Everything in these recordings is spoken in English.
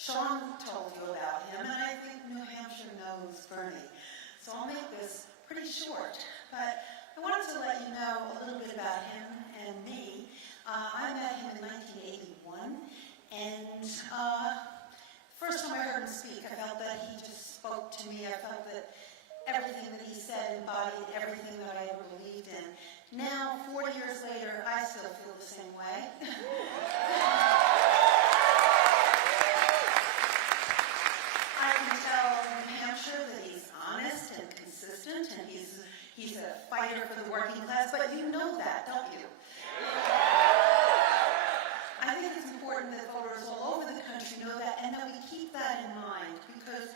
Sean told you about him, and I think New Hampshire knows Bernie. So I'll make this pretty short, but I wanted to let you know a little bit about him and me. I met him in 1981, and first time I heard him speak, I felt that he just spoke to me. I felt that everything that he said embodied everything that I ever believed in. Now, 40 years later, I still feel the same way. I can tell New Hampshire that he's honest and consistent, and he's a fighter for the working class, but you know that, don't you? I think it's important that voters all over the country know that, and that we keep that in mind, because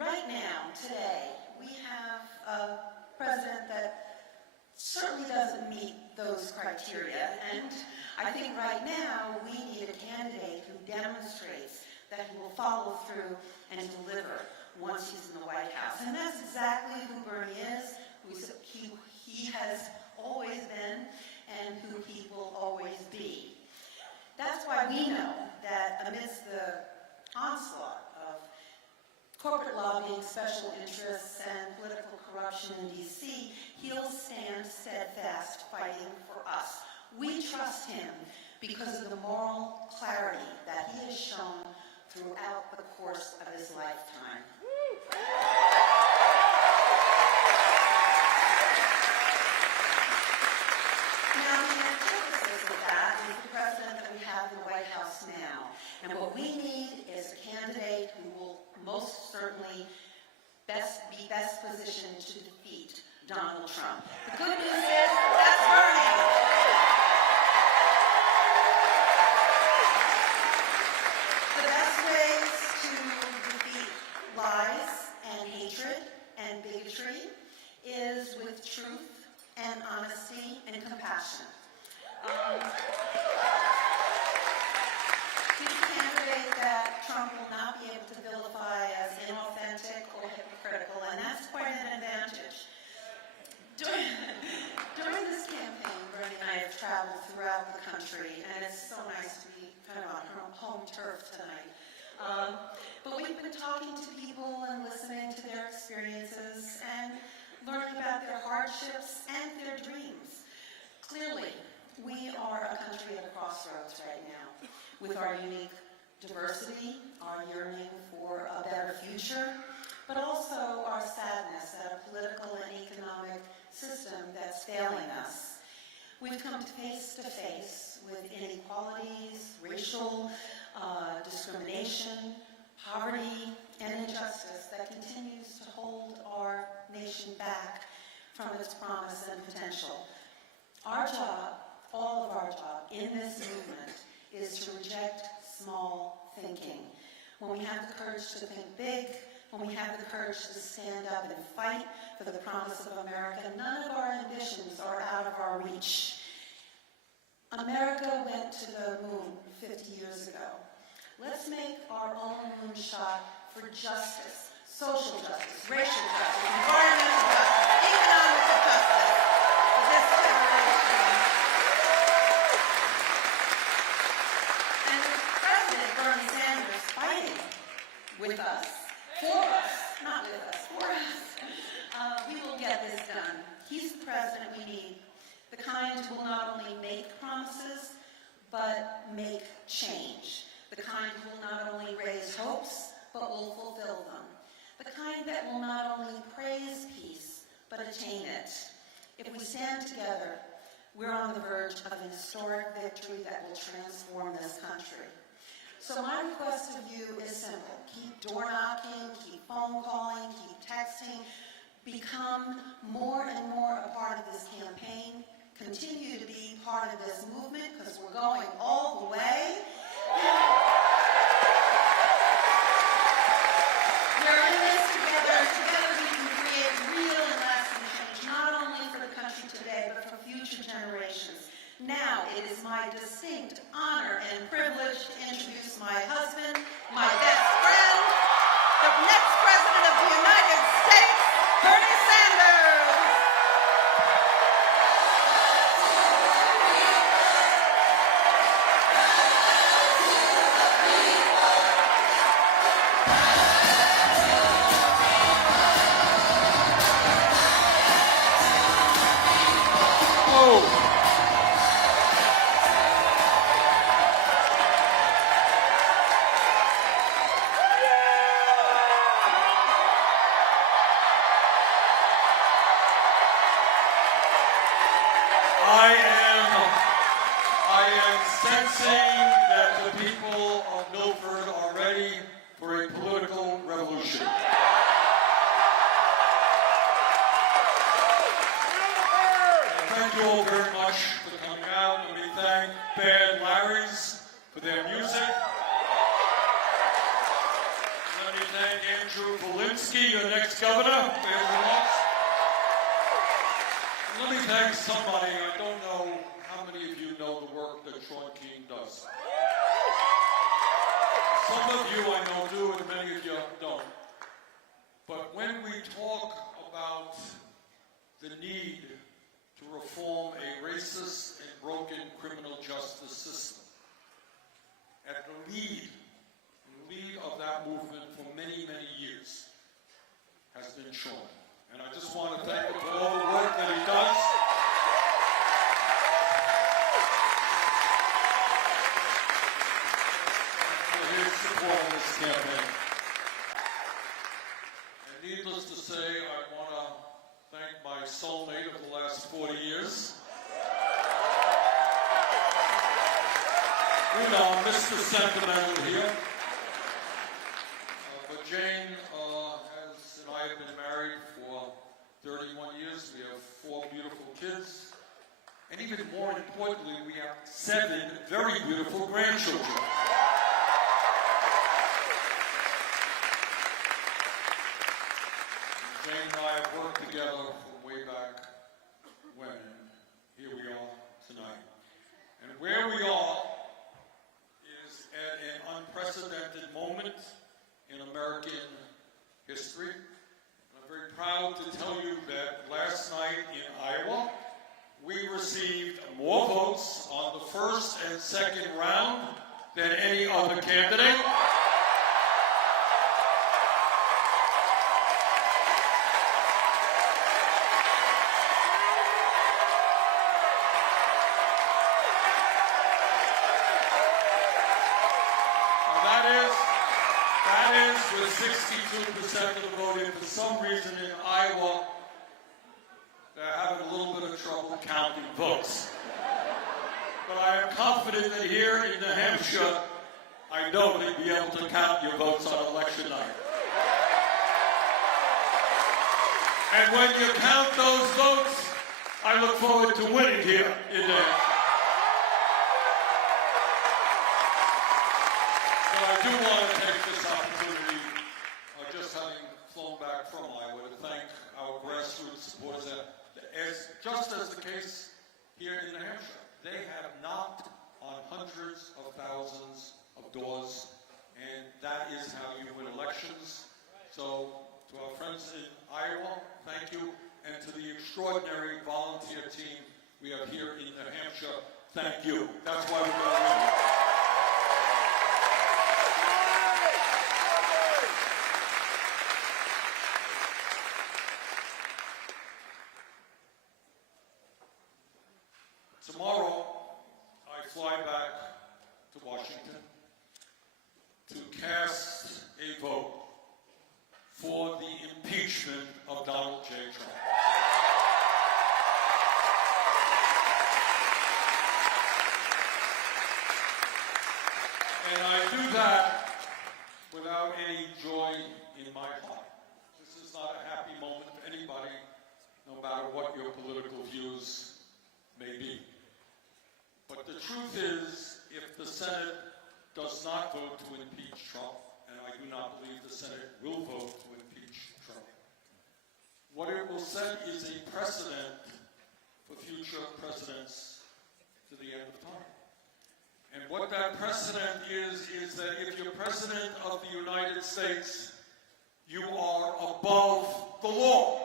right now, today, we have a president that certainly doesn't meet those criteria, and I think right now we need a candidate who demonstrates that he will follow through and deliver once he's in the White House. And that's exactly who Bernie is, who he has always been, and who he will always be. That's why we know that amidst the onslaught of corporate lobbying, special interests, and political corruption in D.C., he'll stand steadfast fighting for us. We trust him because of the moral clarity that he has shown throughout the course of his lifetime. Now, the antithesis of that is the president that we have in the White House now. And what we need is a candidate who will most certainly be best positioned to defeat Donald Trump. The good news is, that's Bernie. The best ways to defeat lies and hatred and bigotry is with truth and honesty and compassion. He's a candidate that Trump will not be able to vilify as inauthentic or hypocritical, and that's quite an advantage. During this campaign, Bernie and I have traveled throughout the country, and it's so nice to be kind of on home turf tonight. But we've been talking to people and listening to their experiences and learning about their hardships and their dreams. Clearly, we are a country at a crossroads right now, with our unique diversity, our yearning for a better future, but also our sadness at a political and economic system that's failing us. We've come face to face with inequalities, racial discrimination, poverty, and injustice that continues to hold our nation back from its promise and potential. Our job, all of our job in this movement, is to reject small thinking. When we have the courage to think big, when we have the courage to stand up and fight for the promise of America, none of our ambitions are out of our reach. America went to the moon 50 years ago. Let's make our own moonshot for justice, social justice, racial justice, environmental justice, economic justice for this generation. And with President Bernie Sanders fighting with us, for us, not with us, for us, we will get this done. He's the president we need, the kind who will not only make promises, but make change. The kind who will not only raise hopes, but will fulfill them. The kind that will not only praise peace, but attain it. If we stand together, we're on the verge of an historic victory that will transform this country. So my request of you is simple. Keep door knocking, keep phone calling, keep texting. Become more and more a part of this campaign. Continue to be part of this movement, because we're going all the way. We're in this together. Together we can create real and lasting change, not only for the country today, but for future generations. Now it is my distinct honor and privilege to introduce my husband, my best friend, the next President of the United States, Bernie Sanders. sensing that the people of Milford are ready for a political revolution. Thank you all very much for coming out. Let me thank Bad Larry's for their music. Let me thank Andrew Volinsky, your next governor, for his remarks. Let me thank somebody. I don't know how many of you know the work that Sean Keane does. Some of you I know do, and many of you don't. But when we talk about the need to reform a racist and broken criminal justice system, at the lead of that movement for many, many years has been Sean. And I just want to thank him for all the work that he does. For his support in this campaign. And needless to say, I want to thank my soulmate of the last 40 years. You know, Mr. Sentimental here. But Jane and I have been married for 31 years. We have 4 beautiful kids. And even more importantly, we have 7 very beautiful grandchildren. Jane and I have worked together from way back when. Here we are tonight. And where we are is at an unprecedented moment in American history. I'm very proud to tell you that last night in Iowa, we received more votes on the first and second round than any other candidate. That is with 62% of the vote. For some reason in Iowa, they're having a little bit of trouble counting votes. But I am confident that here in New Hampshire, I know they'd be able to count your votes on election night. And when you count those votes, I look forward to winning here in New Hampshire. But I do want to take this opportunity, just having flown back from Iowa, to thank our grassroots supporters. Just as the case here in New Hampshire, they have knocked on hundreds of thousands of doors, and that is how you win elections. So, to our friends in Iowa, thank you, and to the extraordinary volunteer team we have here in New Hampshire, thank you. That's why we're going to win. Tomorrow, I fly back to Washington to cast a vote for the impeachment of Donald J. Trump. And I do that without any joy in my heart. This is not a happy moment for anybody, no matter what your political views may be. But the truth is, if the Senate does not vote to impeach Trump, and I do not believe the Senate will vote to impeach Trump, what it will set is a precedent for future presidents to the end of time. And what that precedent is that if you're president of the United States, you are above the law.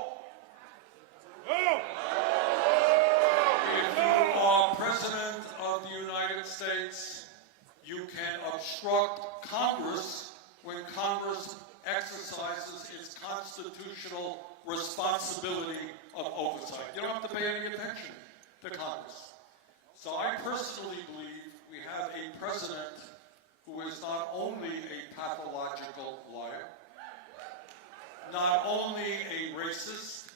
If you are president of the United States, you can obstruct Congress when Congress exercises its constitutional responsibility of oversight. You don't have to pay any attention to Congress. So I personally believe we have a president who is not only a pathological liar, not only a racist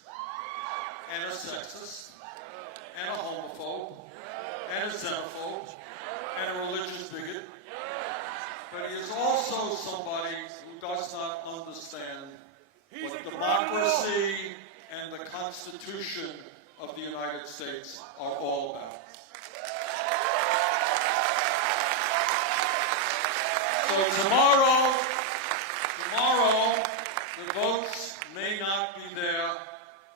and a sexist and a homophobe and a xenophobe and a Constitution of the United States are all about. So tomorrow, the votes may not be there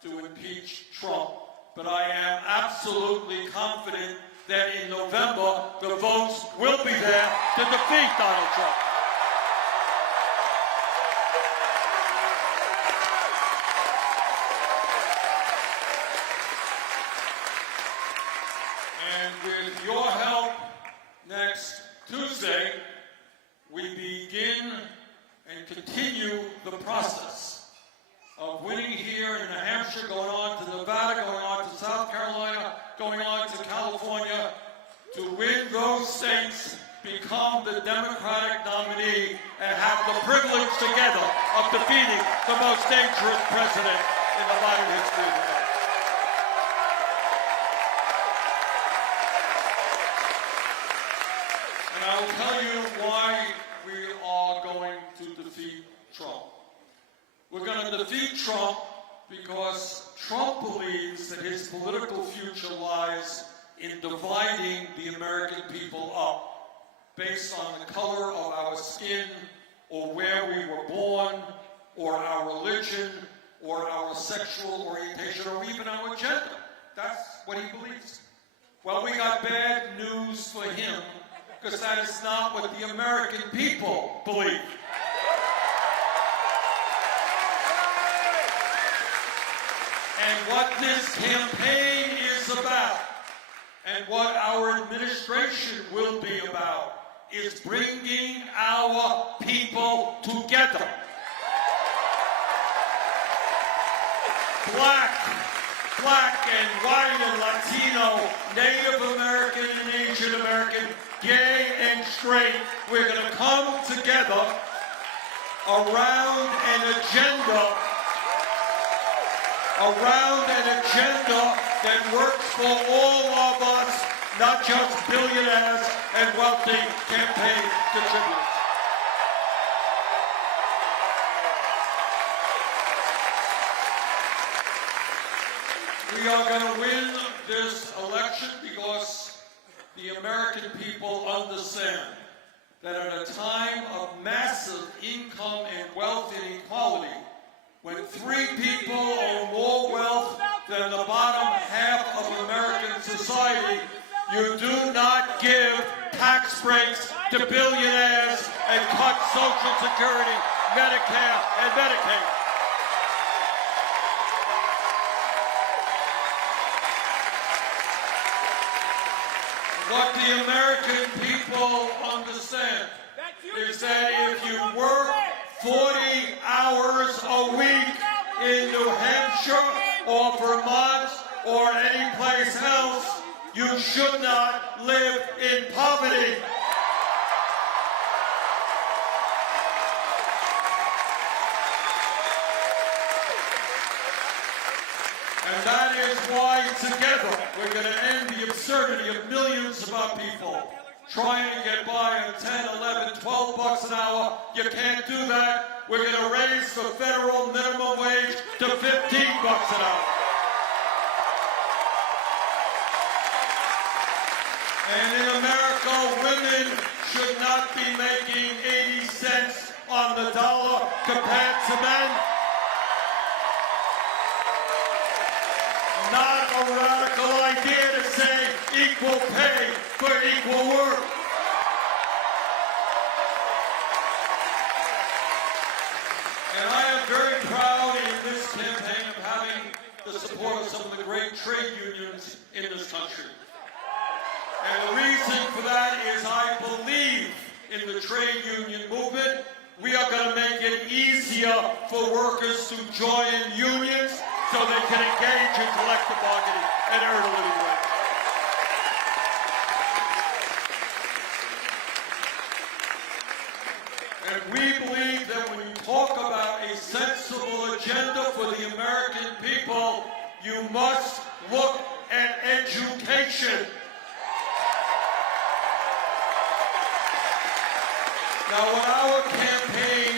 to impeach Trump, but I am absolutely confident that in November, the votes will be there to defeat Donald Trump. And with your help, next Tuesday, we begin and continue the process of winning here in New Hampshire, going on to Nevada, going on to South Carolina, going on to California, to win those states, become the Democratic nominee, and have the privilege together of defeating the most dangerous president in the modern history of America. And I will tell you why we are going to defeat Trump. We're going to defeat Trump because Trump believes that his political future lies in dividing the American people up based on the color of our skin, or where we were born, or our religion, or our sexual orientation, or even our gender. That's what he believes. Well, we got bad news for him, because that is not what the American people believe. And what this campaign is about, and what our administration will be about, is bringing our people together. Black and white and Latino, Native American and Asian American, gay and straight, we're going to come together around an agenda that works for all of us, not just billionaires and wealthy campaign contributors. We are going to win this election because the American people understand that at a time of massive income and wealth inequality, when 3 people own more wealth than the bottom half of American society, you do not give tax breaks to billionaires and cut Social Security, Medicare, and Medicaid. What the American people understand is that if you work 40 hours a week in New Hampshire or Vermont or any place else, you should not live in poverty. And that is why together we're going to end the absurdity of millions of our people trying to get by on 10, 11, 12 bucks an hour. You can't do that. We're going to raise the federal minimum wage to 15 bucks an hour. And in America, women should not be making 80 cents on the dollar compared to men. Not a radical idea to say equal pay for equal work. And I am very proud in this campaign of having the support of some of the great trade unions in this country. And the reason for that is I believe in the trade union movement. We are going to make it easier for workers to join unions so they can engage in collective bargaining and earn a living wage. And we believe that when you talk about a sensible agenda for the American people, you must look at education. Now, what our campaign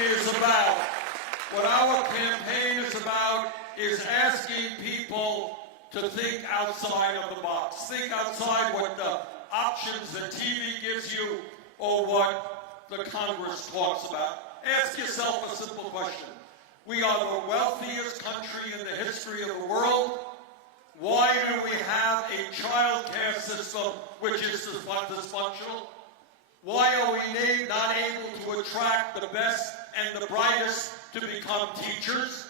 is about is asking people to think outside of the box. Think outside what the options that TV gives you or what the Congress talks about. Ask yourself a simple question. We are the wealthiest country in the history of the world. Why do we have a child care system which is dysfunctional? Why are we not able to attract the best and the brightest to become teachers?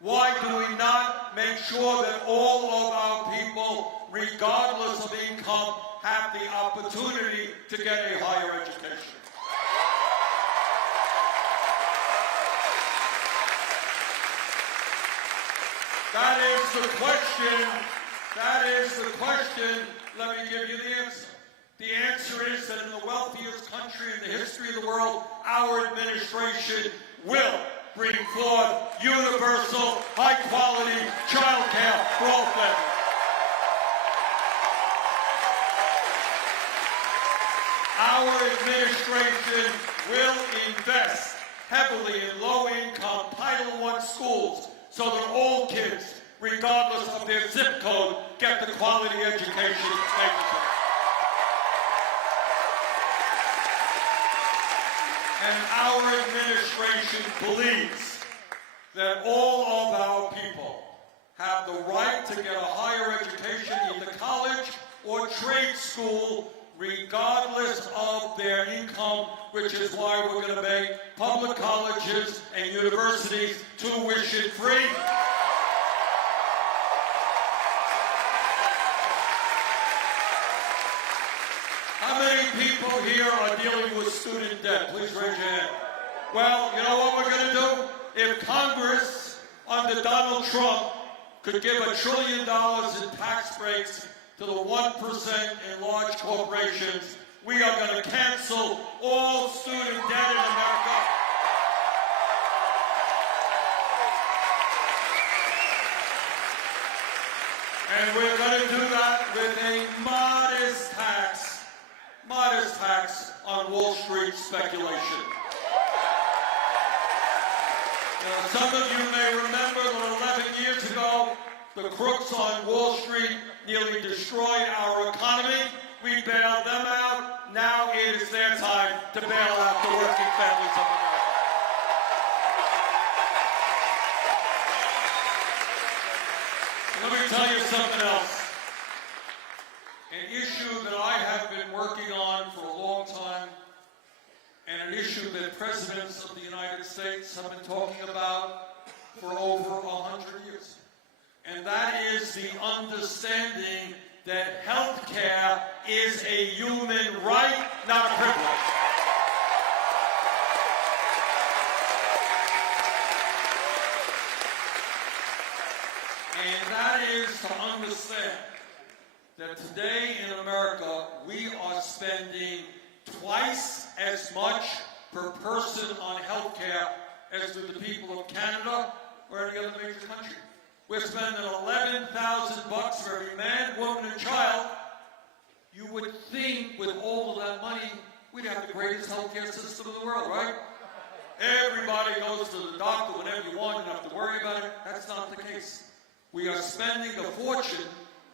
Why do we not make sure that all of our people, regardless of income, have the opportunity to get a higher education? That is the question. That is the question. Let me give you the answer. The answer is that in the wealthiest country in the history of the world, our administration will bring forth universal, high-quality child care for all families. Our administration will invest heavily in low-income Title I schools so that all kids, regardless of their zip code, get the quality education they deserve. And our administration believes that all of our people have the right to get a higher education, either college or trade school, regardless of their income, which is why we're going to make public colleges and universities tuition-free. How many people here are dealing with student debt? Please raise your hand. Well, you know what we're going to do? If Congress, under Donald Trump, could give $1 trillion in tax breaks to the 1% in large corporations, we are going to cancel all student debt in America. And we're going to do that with a modest tax on Wall Street speculation. Now, some of you may remember that 11 years ago, the crooks on Wall Street nearly destroyed our economy. We bailed them out. Now it is their time to bail out the working families of America. Let me tell you something else. An issue that I have been working on for a long time, and an issue that presidents of the United States have been talking about for over 100 years. And that is the understanding that health care is a human right, not a privilege. And that is to understand that today in America, we are spending twice as much per person on health care as do the people of Canada or any other major country. We're spending $11,000 for every man, woman, and child. You would think with all of that money, we'd have the greatest healthcare system in the world, right? Everybody goes to the doctor whenever you want, you don't have to worry about it. That's not the case. We are spending a fortune,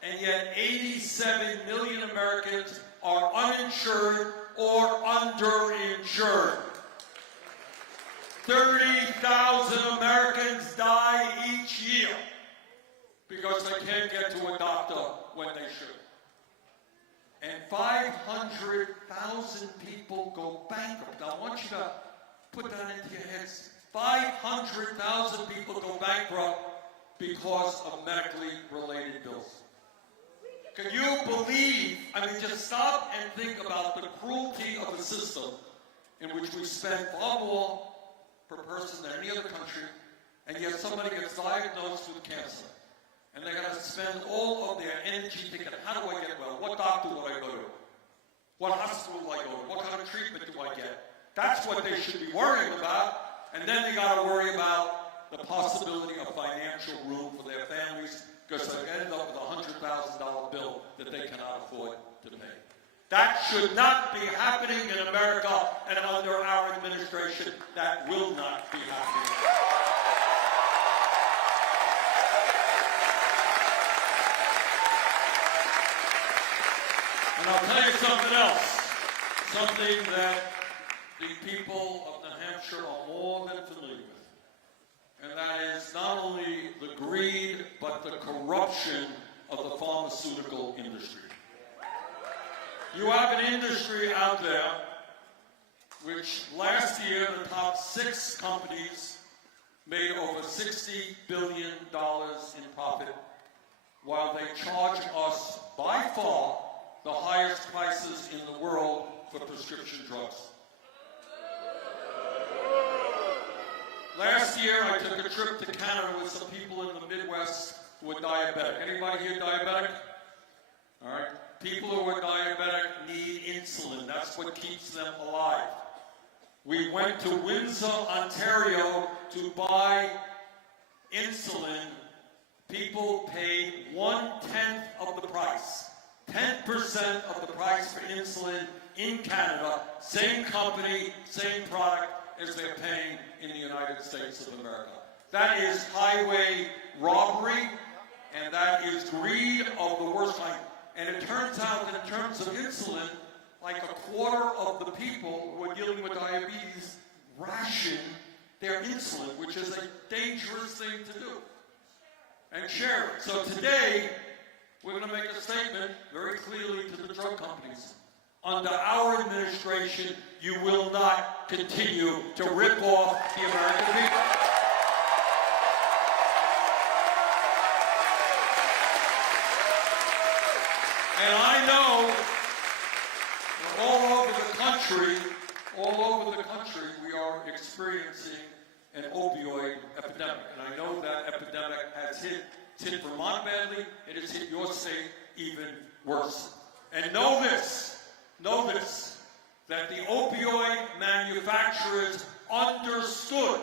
and yet 87 million Americans are uninsured or underinsured. 30,000 Americans die each year because they can't get to a doctor when they should. And 500,000 people go bankrupt. I want you to put that into your heads. 500,000 people go bankrupt because of medically related bills. Can you believe, just stop and think about the cruelty of a system in which we spend far more per person than any other country, and yet somebody gets diagnosed with cancer. And they're going to spend all of their energy thinking, how do I get well? What doctor would I go to? What hospital do I go to? What kind of treatment do I get? That's what they should be worrying about. And then they got to worry about the possibility of financial ruin for their families because they end up with a $100,000 bill that they cannot afford to pay. That should not be happening in America, and under our administration, that will not be happening. And I'll tell you something else, something that the people of New Hampshire are more than familiar with. And that is not only the greed, but the corruption of the pharmaceutical industry. You have an industry out there which last year the top 6 companies made over $60 billion in profit, while they charge us by far the highest prices in the world for prescription drugs. Last year, I took a trip to Canada with some people in the Midwest who were diabetic. Anybody here diabetic? All right. People who are diabetic need insulin. That's what keeps them alive. We went to Windsor, Ontario to buy insulin. People paid 1/10 of the price. 10% of the price for insulin in Canada. Same company, same product as they're paying in the United States of America. That is highway robbery, and that is greed of the worst kind. And it turns out that in terms of insulin, like a quarter of the people who are dealing with diabetes ration their insulin, which is a dangerous thing to do, and share it. So today, we're going to make a statement very clearly to the drug companies. Under our administration, you will not continue to rip off the American people. And I know that all over the country, we are experiencing an opioid epidemic. And I know that epidemic has hit Vermont badly. It has hit your state even worse. And know this, that the opioid manufacturers understood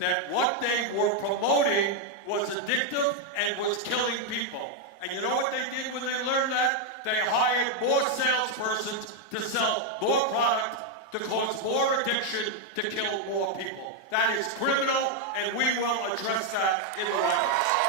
that what they were promoting was addictive and was killing people. And you know what they did when they learned that? They hired more salespersons to sell more product, to cause more addiction, to kill more people. That is criminal, and we will address that in the White House.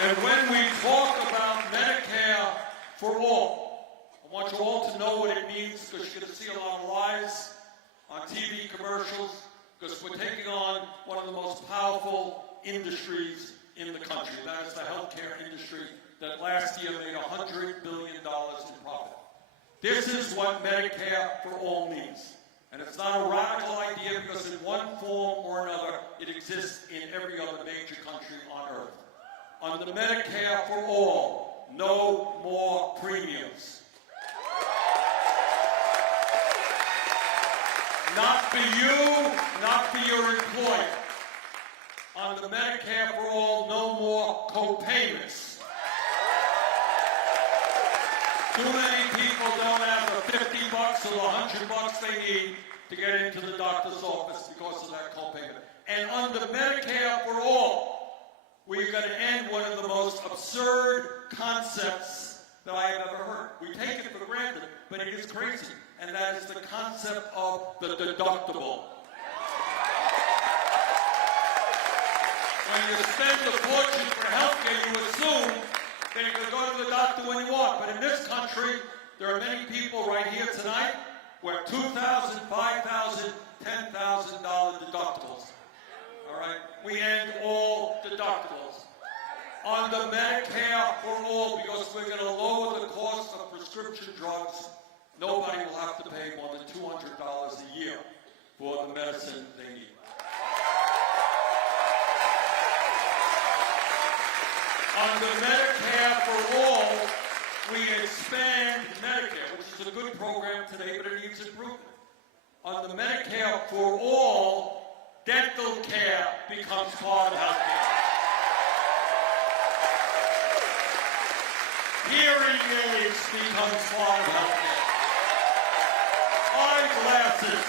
And when we talk about Medicare for all, I want you all to know what it means, because you're going to see a lot of lies on TV commercials, because we're taking on one of the most powerful industries in the country. That is the healthcare industry that last year made $100 billion in profit. This is what Medicare for all means. And it's not a radical idea, because in one form or another, it exists in every other major country on earth. Under Medicare for all, no more premiums. Not for you, not for your employer. Under Medicare for all, no more co-payments. Too many people don't have the $50 or the $100 they need to get into the doctor's office because of that co-payment. And under Medicare for all, we're going to end one of the most absurd concepts that I have ever heard. We take it for granted, but it is crazy. And that is the concept of the deductible. When you spend a fortune for healthcare, you assume that you can go to the doctor when you want. But in this country, there are many people right here tonight who have $2,000, $5,000, $10,000 deductibles. All right? We end all deductibles. Under Medicare for all, because we're going to lower the cost of prescription drugs, nobody will have to pay more than $200 a year for the medicine they need. Under Medicare for all, we expand Medicare, which is a good program today, but it needs improvement. Under Medicare for all, dental care becomes part of health care. Hearing aids becomes part of health care. Eyeglasses.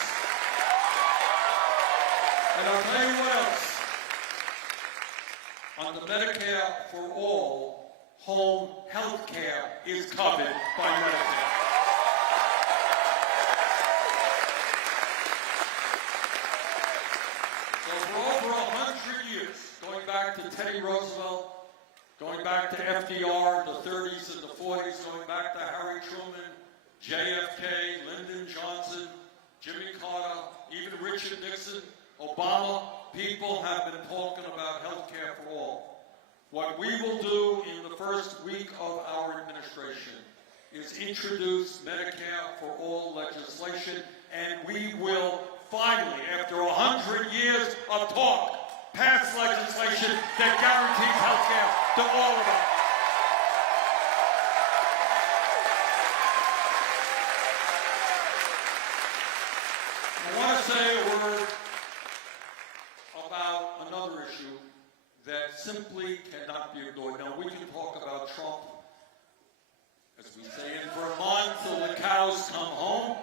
And I'll tell you what else. Under Medicare for all, home health care is covered by Medicare. So for over 100 years, going to Teddy Roosevelt, going back to FDR, the 30s and the 40s, going back to Harry Truman, JFK, Lyndon Johnson, Jimmy Carter, even Richard Nixon, Obama, people have been talking about health care for all. What we will do in the first week of our administration is introduce Medicare for all legislation, and we will finally, after 100 years of talk, pass legislation that guarantees health care to all of us. I want to say a word about another issue that simply cannot be ignored. Now, we can talk about Trump, as we say in Vermont, till the cows come home,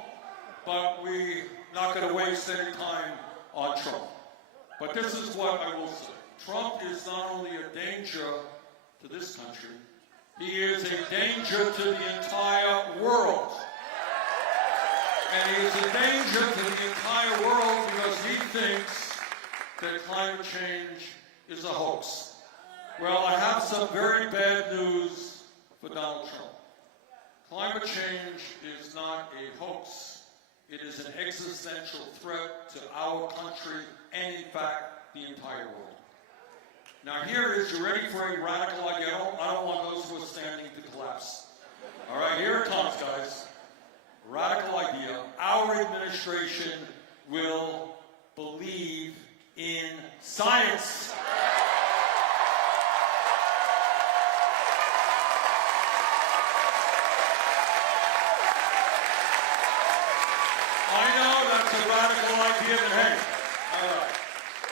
but we're not going to waste any time on Trump. But this is what I will say. Trump is not only a danger to this country, he is a danger to the entire world. And he is a danger to the entire world because he thinks that climate change is a hoax. Well, I have some very bad news for Donald Trump. Climate change is not a hoax. It is an existential threat to our country and, in fact, the entire world. Now, here is, you ready for a radical idea? I don't want those who are standing to collapse. All right, here it comes, guys. Radical idea. Our administration will believe in science. I know that's a radical idea, but hey, all right.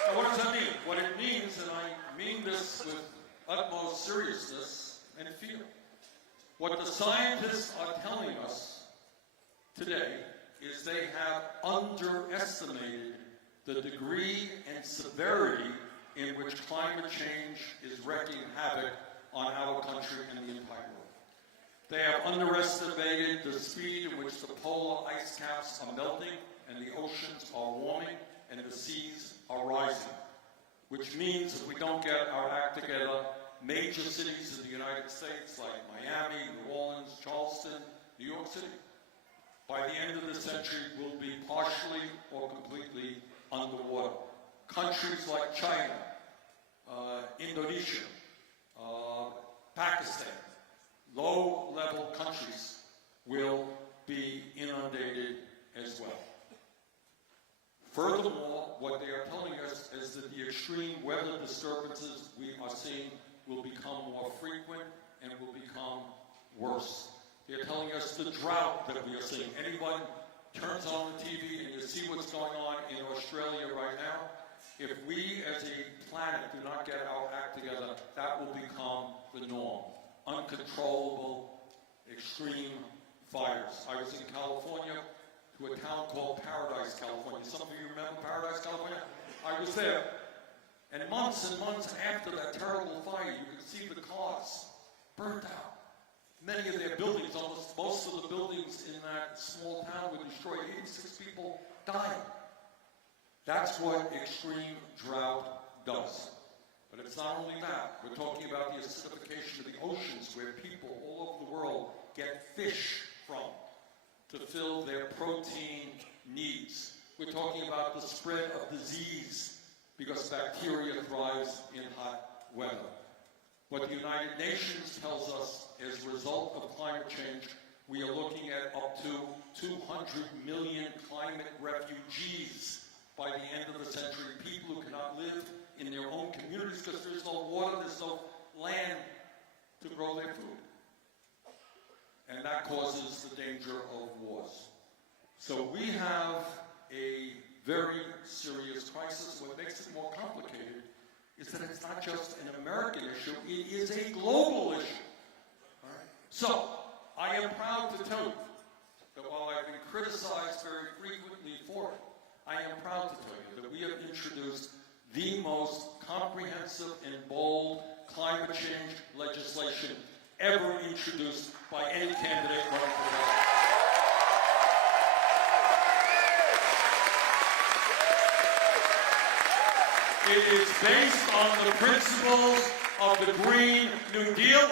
Now, what does that mean? What it means, and I mean this with utmost seriousness and fear, what the scientists are telling us today is they have underestimated the degree and severity in which climate change is wreaking havoc on our country and the entire world. They have underestimated the speed in which the polar ice caps are melting and the oceans are warming and the seas are rising, which means if we don't get our act together, major cities in the United States like Miami, New Orleans, Charleston, New York City, by the end of the century will be partially or completely underwater. Countries like China, Indonesia, Pakistan, low-level countries will be inundated as well. Furthermore, what they are telling us is that the extreme weather disturbances we are seeing will become more frequent and will become worse. They're telling us the drought that we are seeing. Anyone turns on the TV and you see what's going on in Australia right now, if we as a planet do not get our act together, that will become the norm. Uncontrollable, extreme fires. I was in California to a town called Paradise, California. Some of you remember Paradise, California? I was there. And months after that terrible fire, you could see the cars burnt out. Many of their buildings, almost most of the buildings in that small town were destroyed. 86 people died. That's what extreme drought does. But it's not only that. We're talking about the acidification of the oceans where people all over the world get fish from to fill their protein needs. We're talking about the spread of disease because bacteria thrives in hot weather. What the United Nations tells us as a result of climate change, we are looking at up to 200 million climate refugees by the end of the century, people who cannot live in their own communities because there's no water, there's no land to grow their food. And that causes the danger of wars. So we have a very serious crisis. What makes it more complicated is that it's not just an American issue, it is a global issue. All right? So, I am proud to tell you that while I've been criticized very frequently for it, I am proud to tell you that we have introduced the most comprehensive and bold climate change legislation ever introduced by any candidate running for president. It is based on the principles of the Green New Deal.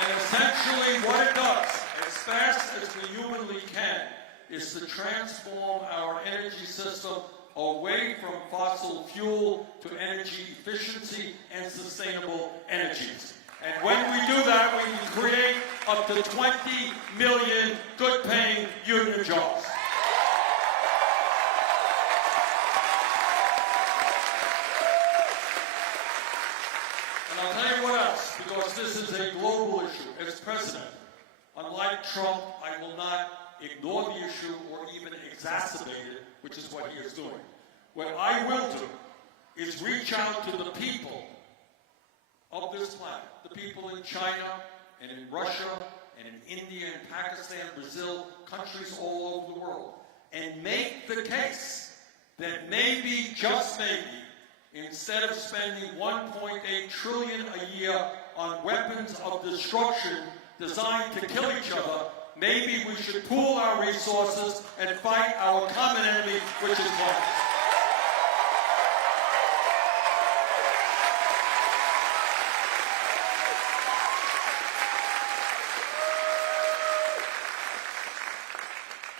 And essentially what it does, as fast as we humanly can, is to transform our energy system away from fossil fuel to energy efficiency and sustainable energies. And when we do that, we can create up to 20 million good-paying union jobs. And I'll tell you what else, because this is a global issue. As president, unlike Trump, I will not ignore the issue or even exacerbate it, which is what he is doing. What I will do is reach out to the people of this planet, the people in China and in Russia and in India and Pakistan, Brazil, countries all over the world, and make the case that maybe, just maybe, instead of spending $1.8 trillion a year on weapons of destruction designed to kill each other, maybe we should pool our resources and fight our common enemy, which is violence.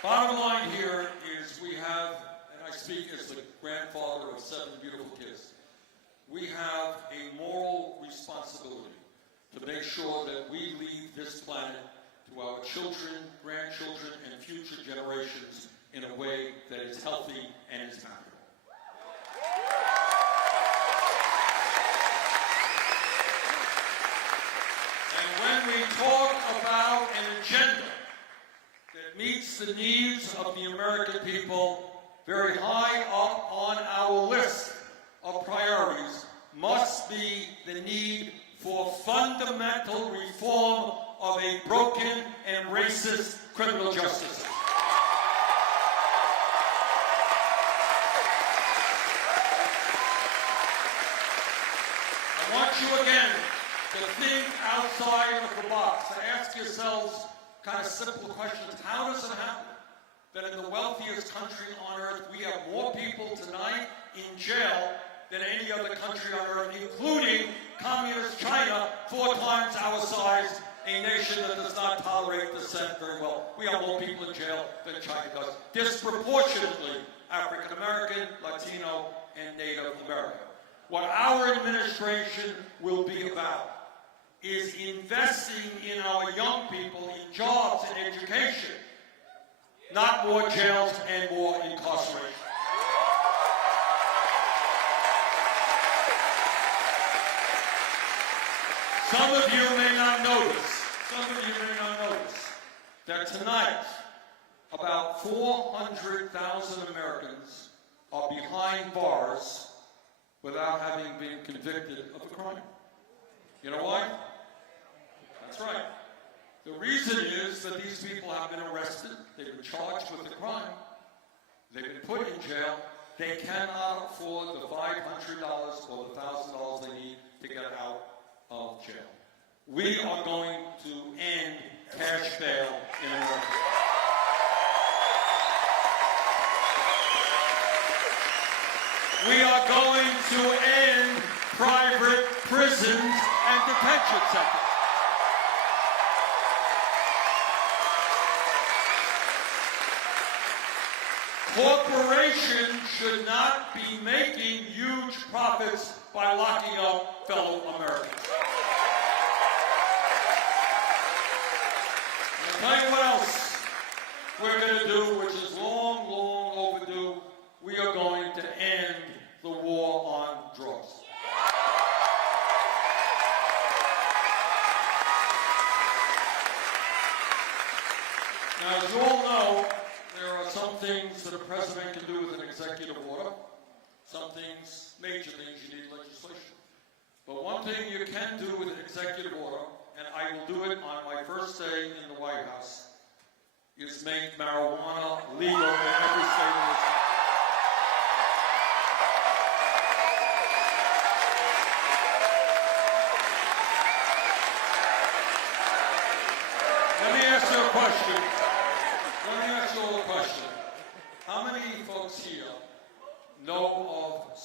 Bottom line here is we have, and I speak as the grandfather of 7 beautiful kids, we have a moral responsibility to make sure that we leave this planet to our children, grandchildren, and future generations in a way that is healthy and is happy. And when we talk about an agenda that meets the needs of the American people, very high up on our list of priorities must be the need for fundamental reform of a broken and racist criminal justice system. I want you again to think outside of the box, to ask yourselves kind of simple questions. How does it happen that in the wealthiest country on earth we have more people tonight in jail than any other country on earth, including communist China, 4 times our size, a nation that does not tolerate dissent very well. We have more people in jail than China does. Disproportionately African American, Latino, and Native American. What our administration will be about is investing in our young people in jobs and education, not more jails and more incarceration. Some of you may not notice that tonight about 400,000 Americans are behind bars without having been convicted of a crime. You know why? That's right. The reason is that these people have been arrested, they've been charged with a crime, they've been put in jail, they cannot afford the $500 or the $1,000 they need to get out of jail. We are going to end cash bail in America. We are going to end private prisons and detention centers. Corporations should not be making huge profits by locking up fellow Americans. And I'll tell you what else we're going to do, which is long, long overdue. We are going to end the war on drugs. Now, as you all know, there are some things that a president can do with an executive order. Some things, major things, you need legislation. But one thing you can do with an executive order, and I will do it on my first day in the White House, is make marijuana legal in every state in this country. Let me ask you a question. How many folks here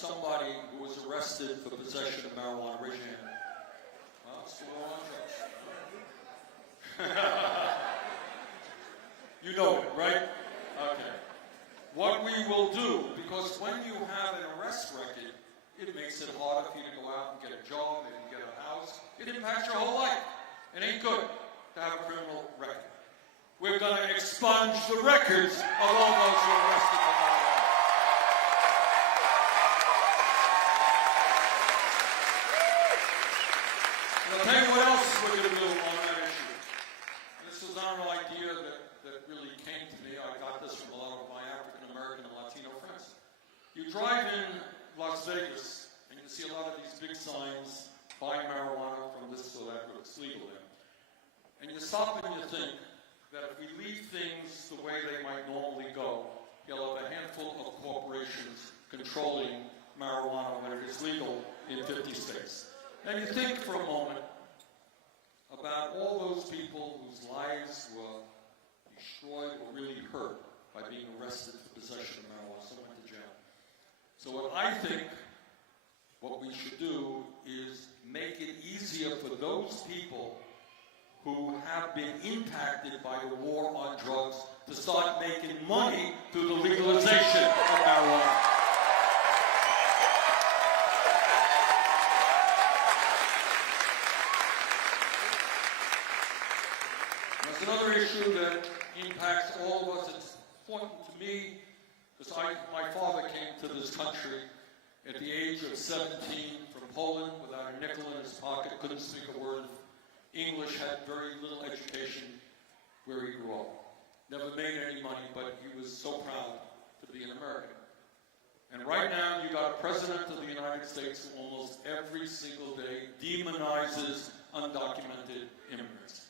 somebody who was arrested for possession of marijuana? Raise your hand. Well, it's the war on drugs. You know it, right? Okay. What we will do, because when you have an arrest record, it makes it harder for you to go out and get a job, maybe get a house. It impacts your whole life. It ain't good to have a criminal record. We're going to expunge the records of all those who are arrested for marijuana. And I'll tell you what else we're going to do on that issue. This was not an idea that really came to me. I got this from a lot of my African American and Latino friends. You drive in Las Vegas, and you see a lot of these big signs, buy marijuana from this or that, but it's legal there. And you stop and you think that if we leave things the way they might normally go, you'll have a handful of corporations controlling marijuana when it is legal in 50 states. And you think for a moment about all those people whose lives were destroyed or really hurt by being arrested for possession of marijuana, so went to jail. So what I think what we should do is make it easier for those people who have been impacted by the war on drugs to start making money through the legalization of marijuana. There's another issue that impacts all of us. It's important to me because my father came to this country at the age of 17 from Poland without a nickel in his pocket, couldn't speak a word of English, had very little education where he grew up. Never made any money, but he was so proud to be an American. And right now, you got a president of the United States who almost every single day demonizes undocumented immigrants.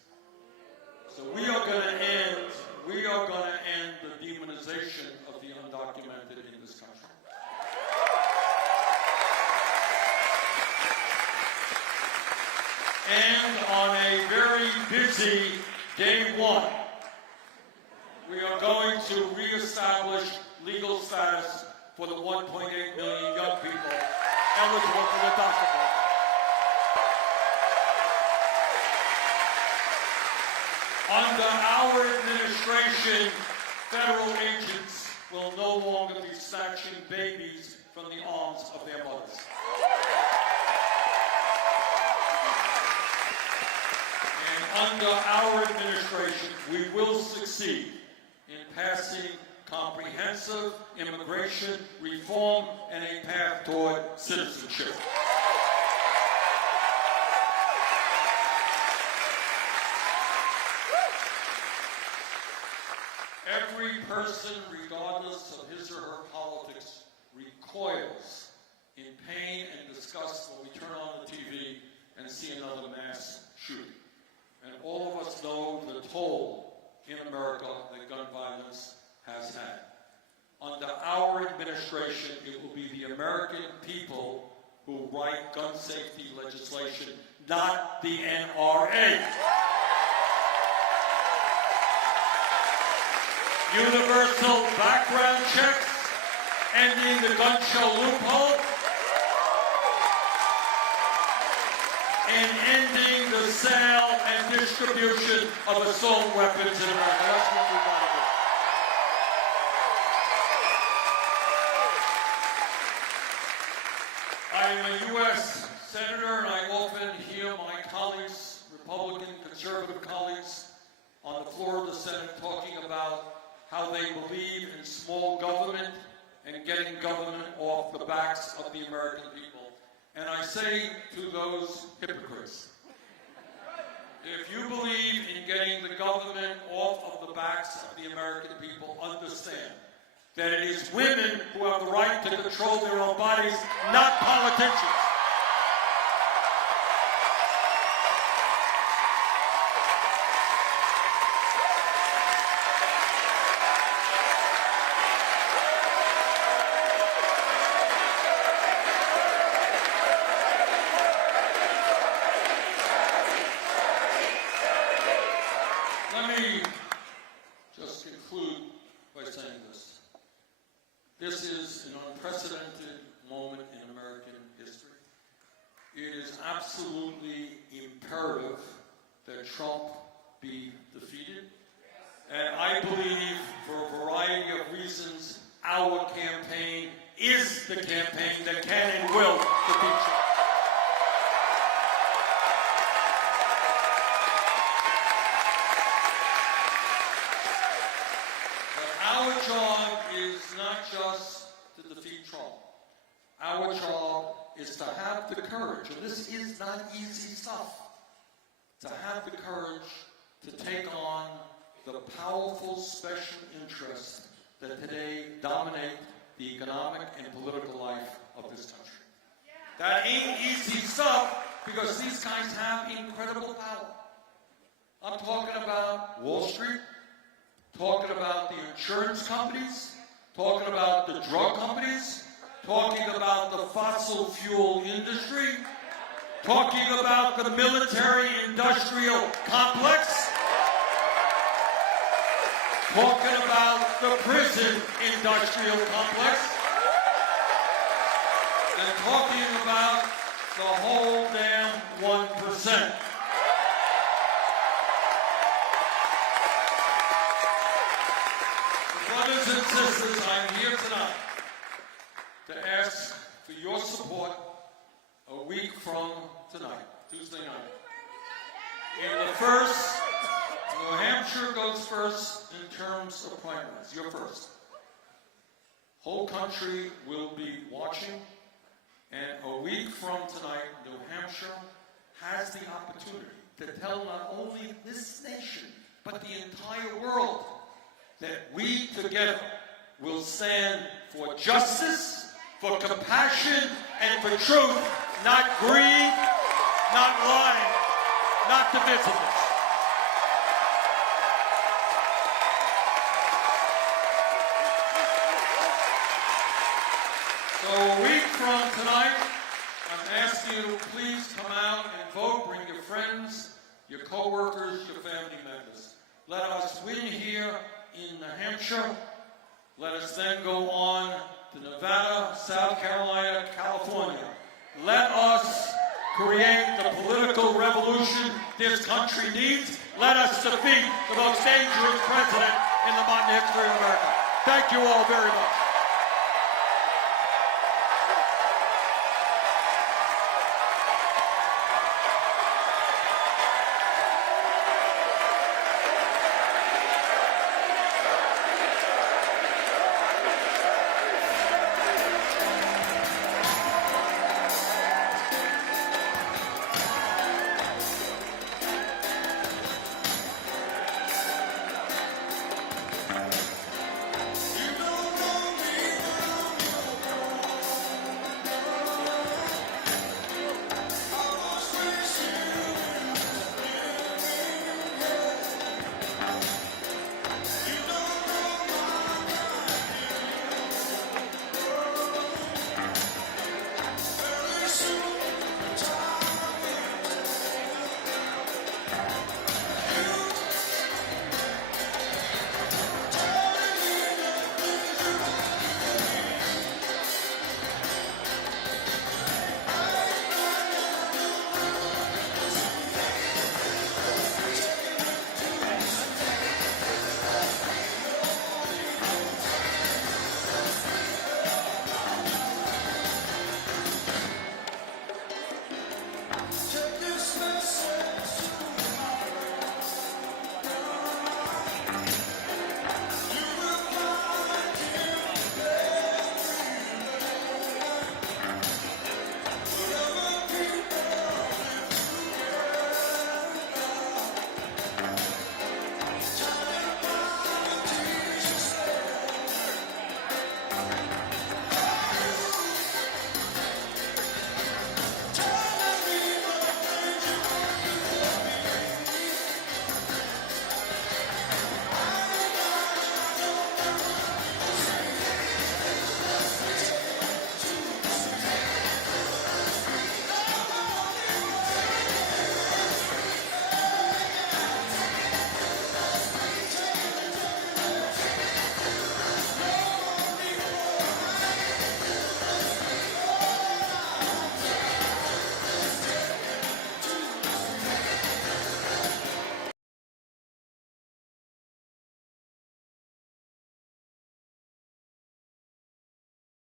So we are going to end the demonization of the undocumented in this country. And on a very busy day one, we are going to reestablish legal status for the 1.8 million young people eligible for the DACA program. Under our administration, federal agents will no longer be snatching babies from the arms of their mothers. Under our administration, we will succeed in passing comprehensive immigration reform and a path toward citizenship. Every person, regardless of his or her politics, recoils in pain and disgust when we turn on the TV and see another mass shooting. And all of us know the toll in America that gun violence has had. Under our administration, it will be the American people who write gun safety legislation, not the NRA. Universal background checks, ending the gun show loophole, and ending the sale and distribution of assault weapons in America. That's what we got to do. I am a U.S. Senator, and I often hear my colleagues, Republican, conservative colleagues, on the floor of the Senate talking about how they believe in small government and getting government off the backs of the American people. And I say to those hypocrites, if you believe in getting the government off of the backs of the American people, understand that it is women who have the right to control their own bodies, not politicians. Let me just conclude by saying this. This is an unprecedented moment it is absolutely imperative that Trump be defeated. And I believe, for a variety of reasons, our campaign is the campaign that can and will defeat Trump. But our job is not just to defeat Trump. Our job is to have the courage, and this is not easy stuff, to have the courage to take on the powerful special interests that today dominate the economic and political life of this country. That ain't easy stuff, because these guys have incredible power. I'm talking about Wall Street, talking about the insurance companies, talking about the drug companies, talking about the fossil fuel industry, talking about the military-industrial complex, talking about the prison industrial complex, and talking about the whole damn 1%. Brothers and sisters, I'm here tonight to ask for your support a week from tonight, Tuesday night. In the first, New Hampshire goes first in terms of primaries. You're first. Whole country will be watching, and a week from tonight, New Hampshire has the opportunity to tell not only this nation, but the entire world that we together will stand for justice, for compassion, and for truth, not greed, not lying, not divisiveness. So a week from tonight, I'm asking you to please come out and vote. Bring your friends, your co-workers, your family members. Let us win here in New Hampshire. Let us then go on to Nevada, South Carolina, California. Let us create the political revolution this country needs. Let us defeat the most dangerous president in the modern history of America. Thank you all very much.